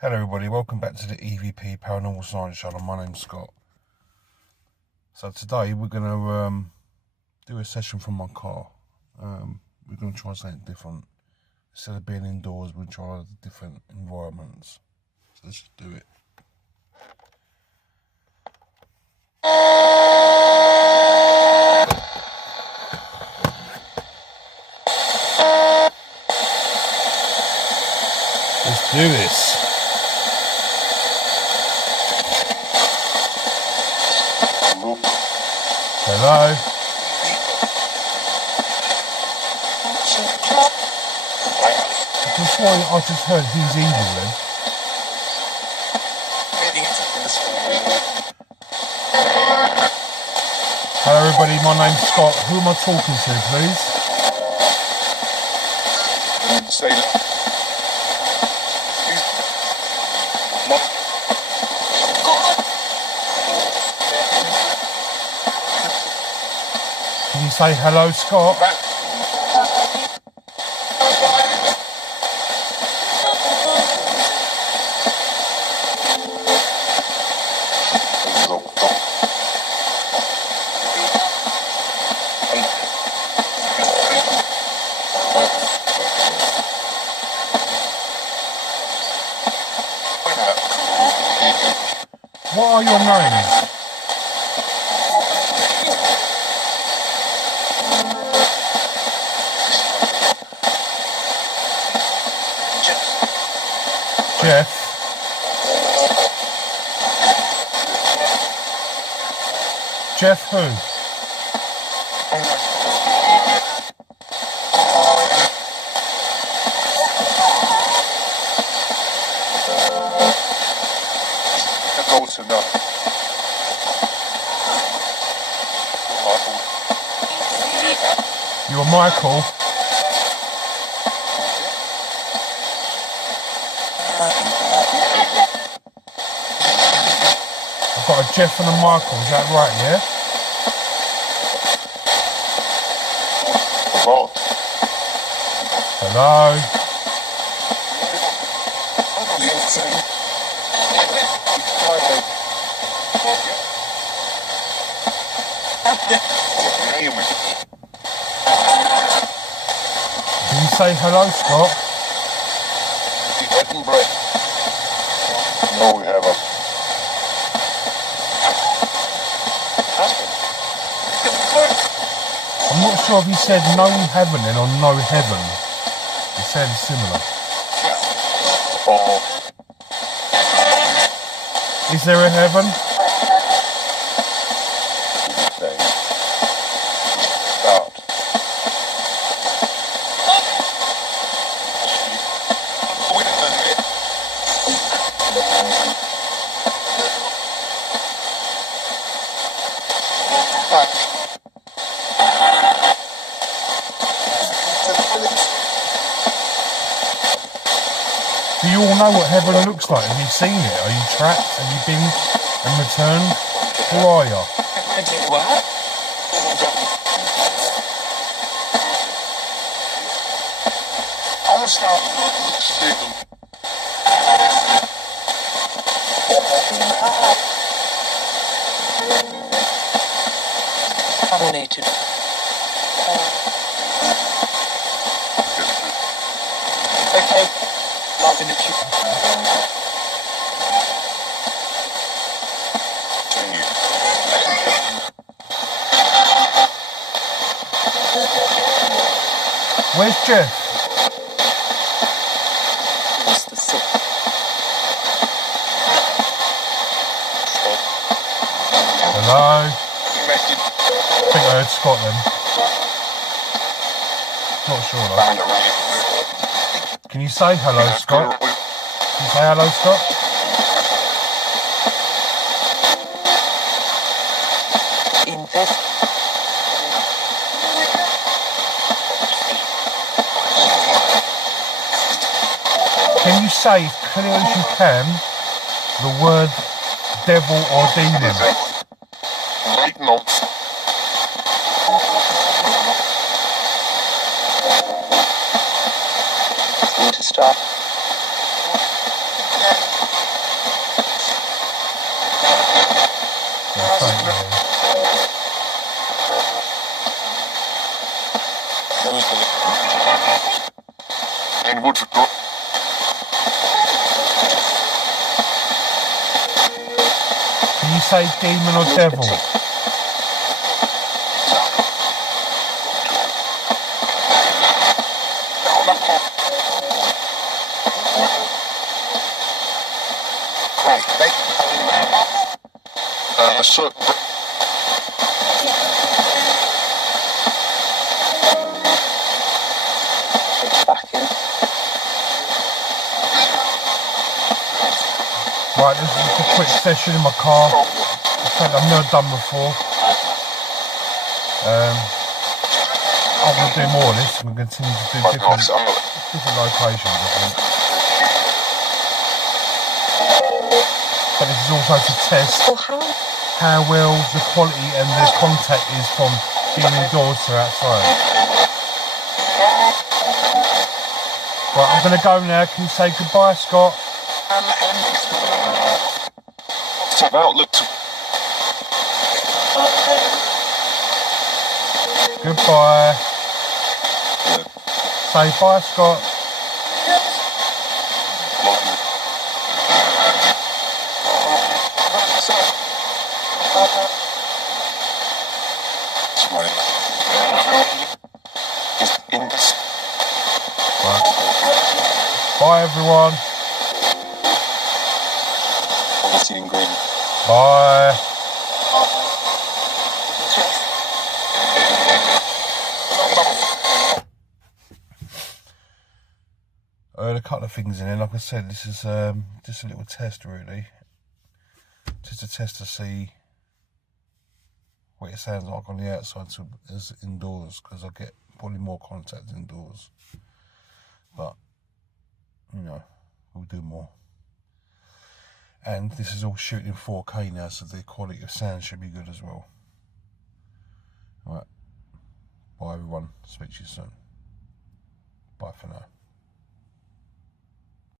Hello everybody, welcome back to the EVP Paranormal Science Channel. My name's Scott. So today we're going to do a session from my car. We're going to try something different. Instead of being indoors, we're going to try different environments. So let's just do it. Let's do this. Hello. That's why I just heard he's evil then. Hello everybody, my name's Scott. Who am I talking to, please? Can you say hello, Scott? What are your names? Jeff. Jeff who? You are Michael. I've got a Jeff and a Michael, is that right, yeah? Hello? Can you say hello, Scott? No, we haven't. I'm not sure if he said no heaven then or no heaven. It sounds similar. Oh, Is there a heaven? start. Do you all know what heaven looks like? Have you seen it? Are you trapped? Have you been and returned? Who are you? Carbonated. Okay. Love in the Where's Jeff? What's the sick? Hello? I think I heard Scott then. Not sure though. Can you say hello, Scott? Can you say hello, Scott? Invest. Can you say as clear as you can the word devil or demon? Right now. To start. able to do. Can you say demon or devil? So, Back in. Right, this is just a quick session in my car. Something I've never done before. I'm going to do more of this. I'm going to continue to do different locations, I think. But this is also to test Oh, how? how well the quality and the contact is from being indoors to outside. Right, I'm going to go now. Can you say goodbye, Scott? outlook to Goodbye. Say bye, Scott. Bye, everyone. policy and green. Bye. I heard a couple of things in there. Like I said, this is just a little test, really. Just a test to see what it sounds like on the outside as indoors, because I get probably more contact indoors. But, you know, we'll do more. And this is all shooting in 4K now, so the quality of sound should be good as well. Right. Bye, everyone. Speak to you soon. Bye for now.